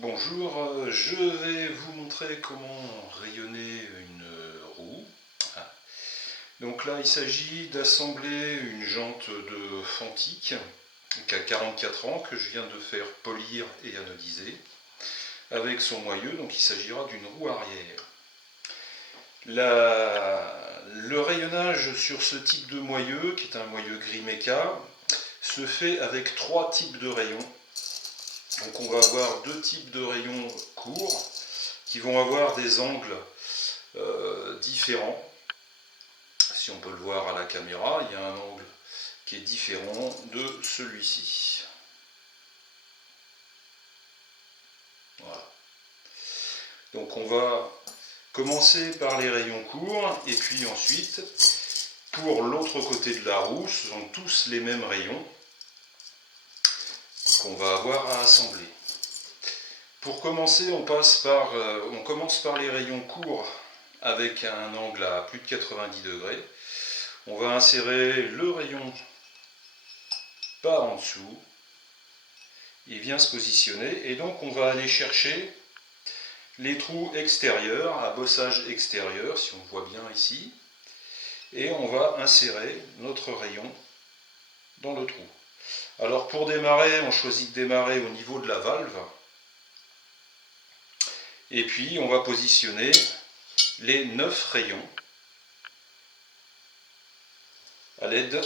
Bonjour, je vais vous montrer comment rayonner une roue. Ah. Donc là il s'agit d'assembler une jante de Fantic qui a 44 ans, que je viens de faire polir et anodiser avec son moyeu, donc il s'agira d'une roue arrière. Le rayonnage sur ce type de moyeu, qui est un moyeu gris méca, se fait avec trois types de rayons. Donc on va avoir deux types de rayons courts qui vont avoir des angles différents. Si on peut le voir à la caméra, il y a un angle qui est différent de celui-ci. Voilà. Donc on va commencer par les rayons courts et puis ensuite, pour l'autre côté de la roue, ce sont tous les mêmes rayons qu'on va avoir à assembler. Pour commencer, on commence par les rayons courts avec un angle à plus de 90 degrés. On va insérer le rayon par en dessous. Il vient se positionner et donc on va aller chercher les trous extérieurs, à bossage extérieur, si on voit bien ici. Et on va insérer notre rayon dans le trou. Alors pour démarrer, on choisit de démarrer au niveau de la valve. Et puis on va positionner les 9 rayons à l'aide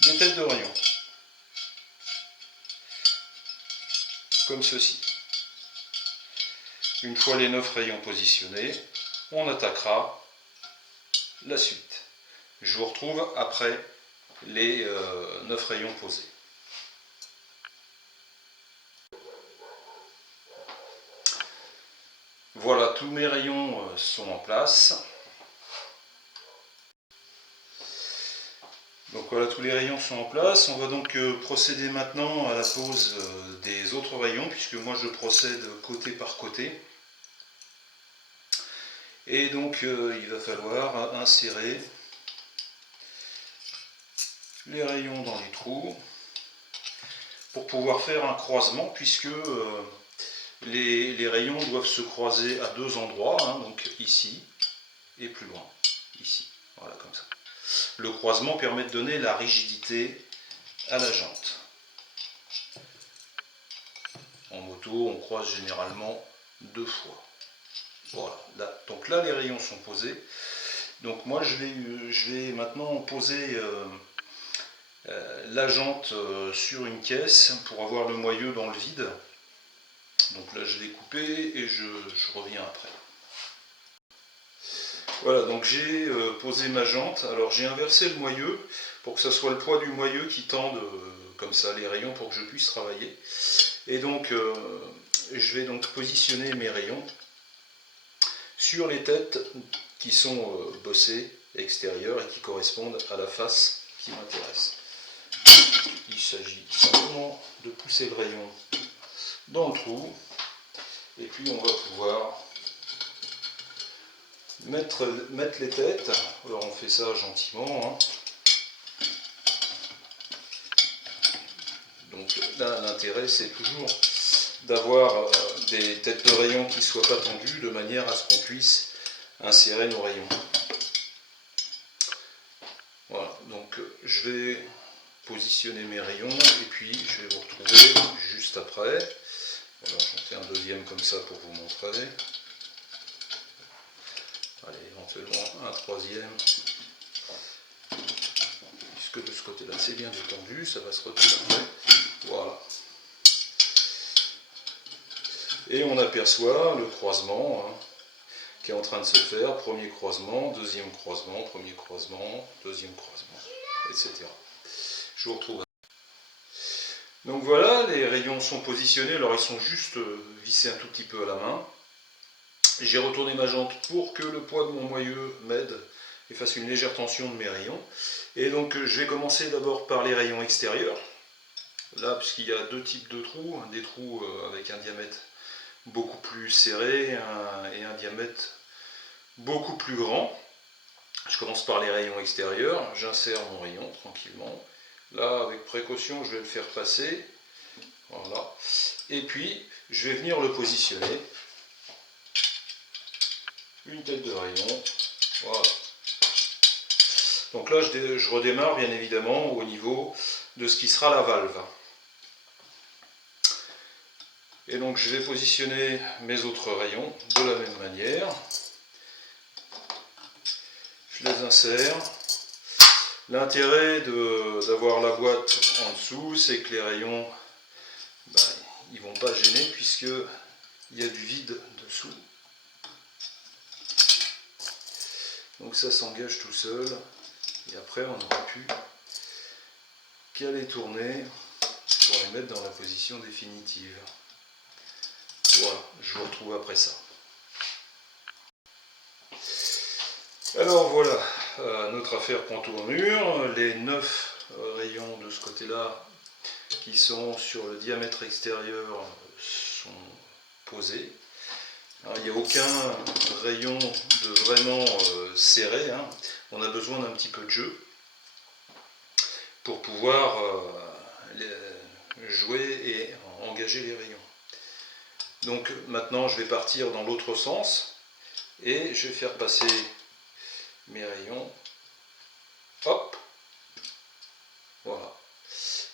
des têtes de rayon, comme ceci. Une fois les 9 rayons positionnés, on attaquera la suite. Je vous retrouve après les 9 rayons posés. Voilà, tous mes rayons sont en place. Donc voilà, tous les rayons sont en place. On va donc procéder maintenant à la pose des autres rayons, puisque moi je procède côté par côté. Et donc il va falloir insérer les rayons dans les trous pour pouvoir faire un croisement, puisque les rayons doivent se croiser à deux endroits, donc ici et plus loin, ici, voilà comme ça. Le croisement permet de donner la rigidité à la jante. En moto, on croise généralement deux fois. Voilà, donc là les rayons sont posés. Donc moi je vais maintenant poser la jante sur une caisse pour avoir le moyeu dans le vide. Donc là je vais couper et je reviens après. Voilà, donc j'ai posé ma jante. Alors j'ai inversé le moyeu pour que ce soit le poids du moyeu qui tende comme ça les rayons pour que je puisse travailler. Et donc je vais donc positionner mes rayons sur les têtes qui sont bossées extérieures et qui correspondent à la face qui m'intéresse. Il s'agit simplement de pousser le rayon dans le trou et puis on va pouvoir mettre les têtes. Alors on fait ça gentiment. Donc là l'intérêt c'est toujours d'avoir des têtes de rayon qui ne soient pas tendues de manière à ce qu'on puisse insérer nos rayons. Voilà, donc je vais positionner mes rayons et puis je vais vous retrouver juste après. Alors j'en fais un deuxième comme ça pour vous montrer. Allez, éventuellement un troisième. Puisque de ce côté-là c'est bien détendu, ça va se retirer après. Voilà. Et on aperçoit le croisement qui est en train de se faire. Premier croisement, deuxième croisement, premier croisement, deuxième croisement, etc. Je vous retrouve. Donc voilà, les rayons sont positionnés, alors ils sont juste vissés un tout petit peu à la main. J'ai retourné ma jante pour que le poids de mon moyeu m'aide et fasse une légère tension de mes rayons. Et donc je vais commencer d'abord par les rayons extérieurs. Là, puisqu'il y a deux types de trous, des trous avec un diamètre beaucoup plus serré et un diamètre beaucoup plus grand. Je commence par les rayons extérieurs, j'insère mon rayon tranquillement, Là, avec précaution, je vais le faire passer. Voilà. Et puis, je vais venir le positionner. Une tête de rayon. Voilà. Donc là, je redémarre bien évidemment au niveau de ce qui sera la valve. Et donc, je vais positionner mes autres rayons de la même manière. Je les insère. L'intérêt d'avoir la boîte en dessous, c'est que les rayons, ils ne vont pas gêner puisqu'il y a du vide dessous. Donc ça s'engage tout seul. Et après, on n'aura plus qu'à les tourner pour les mettre dans la position définitive. Voilà, je vous retrouve après ça. Alors voilà, notre affaire prend tournure. Les 9 rayons de ce côté-là qui sont sur le diamètre extérieur sont posés. Alors, il n'y a aucun rayon de vraiment serré, hein. On a besoin d'un petit peu de jeu pour pouvoir jouer et engager les rayons. Donc maintenant je vais partir dans l'autre sens et je vais faire passer mes rayons. Hop, voilà.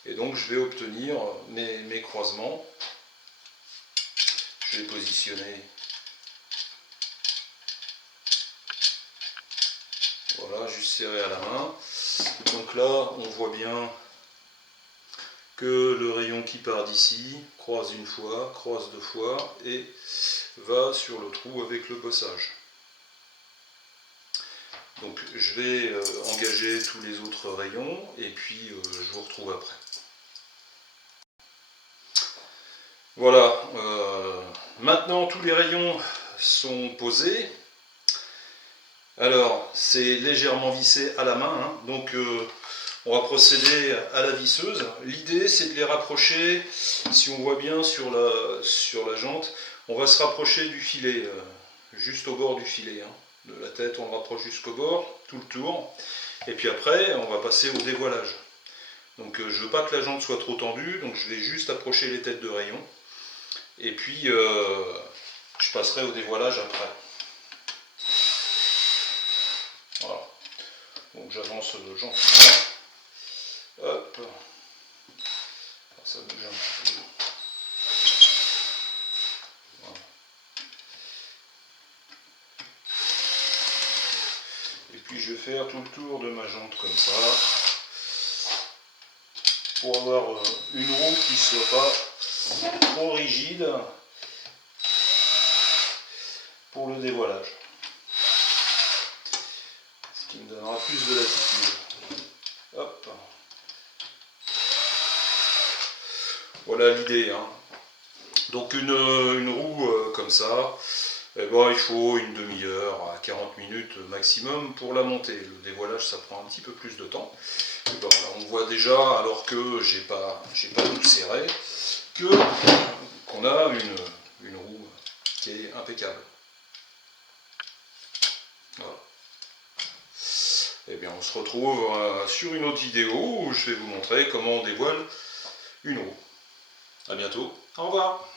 Et donc je vais obtenir mes croisements. Je vais positionner. Voilà, juste serré à la main. Donc là, on voit bien que le rayon qui part d'ici croise une fois, croise deux fois et va sur le trou avec le bossage. Donc je vais engager tous les autres rayons et puis je vous retrouve après. Voilà, maintenant tous les rayons sont posés. Alors c'est légèrement vissé à la main, hein. Donc on va procéder à la visseuse. L'idée c'est de les rapprocher, si on voit bien sur la jante, on va se rapprocher du filet, juste au bord du filet, hein. De la tête on le rapproche jusqu'au bord, tout le tour, et puis après on va passer au dévoilage. Donc je ne veux pas que la jante soit trop tendue, donc je vais juste approcher les têtes de rayon, et puis je passerai au dévoilage après. Voilà, donc j'avance gentiment. Hop, alors ça bouge un petit peu. Voilà. Et puis je vais faire tout le tour de ma jante comme ça, pour avoir une roue qui ne soit pas trop rigide pour le dévoilage. Ce qui me donnera plus de latitude. Hop. Voilà l'idée, hein. Donc une roue comme ça, eh ben, il faut une demi-heure à 40 minutes maximum pour la monter. Le dévoilage ça prend un petit peu plus de temps. Ben, on voit déjà, alors que j'ai pas tout serré, qu'on a une roue qui est impeccable. Voilà. Et bien on se retrouve sur une autre vidéo où je vais vous montrer comment on dévoile une roue. A bientôt, au revoir.